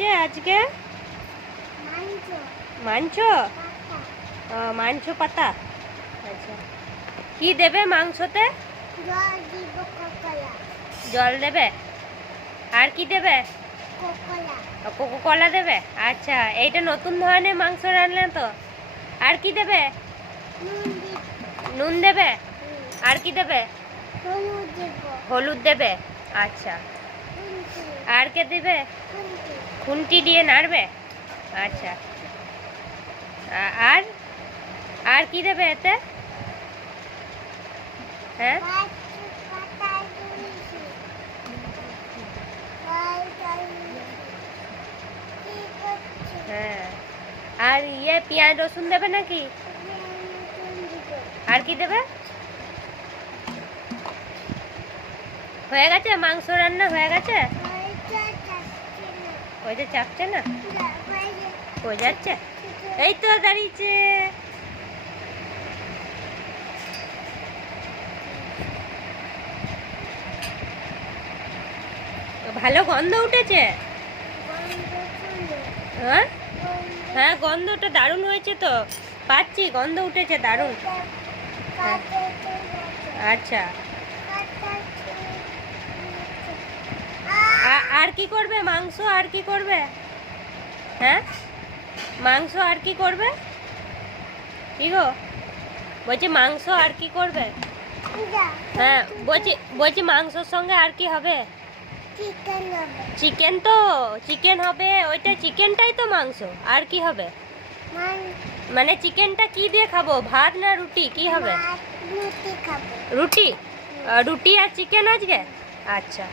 হচ্ছে আজকে? মাংস। মাংস পাতা। আচ্ছা, কি দেবে মাংসতে? জল দেবে। আর কি দেবে? কোকো কলা দেবে। আচ্ছা, এইটা নতুন ধরনের মাংস রান্না তো। আর কি দেবে? নুন দেবে। আর কি দেবে? হলুদ দেবে। আচ্ছা, আর কে দেবে? খুন্তি দিয়ে নাড়বে। আচ্ছা, আর আর কি দেবে এতে? হ্যাঁ, হ্যাঁ, আর পেঁয়াজ রসুন দেবে নাকি? আর কি দেবে? হয়ে গেছে, মাংস রান্না হয়ে গেছে। ওইটা চাপছে না, হয়ে যাচ্ছে। এই তো দাঁড়িয়েছে। ভালো গন্ধ উঠেছে। হ্যাঁ, হ্যাঁ, গন্ধটা দারুণ হয়েছে তো। পাচ্ছি, গন্ধ উঠেছে দারুণ। আচ্ছা, আর কি করবে মাংস? আর কি করবে? হ্যাঁ, মাংস আর কি করবে? কি গো বলছি, মাংস আর কি করবে? হ্যাঁ, বলছি মাংসর সঙ্গে আর কি হবে? চিকেন তো, চিকেন হবে। ওইটা চিকেনটাই তো মাংস। আর কি হবে? মানে চিকেনটা কি দিয়ে খাবো? ভাত না রুটি? কি হবে? রুটি। রুটি আর চিকেন আজকে। আচ্ছা।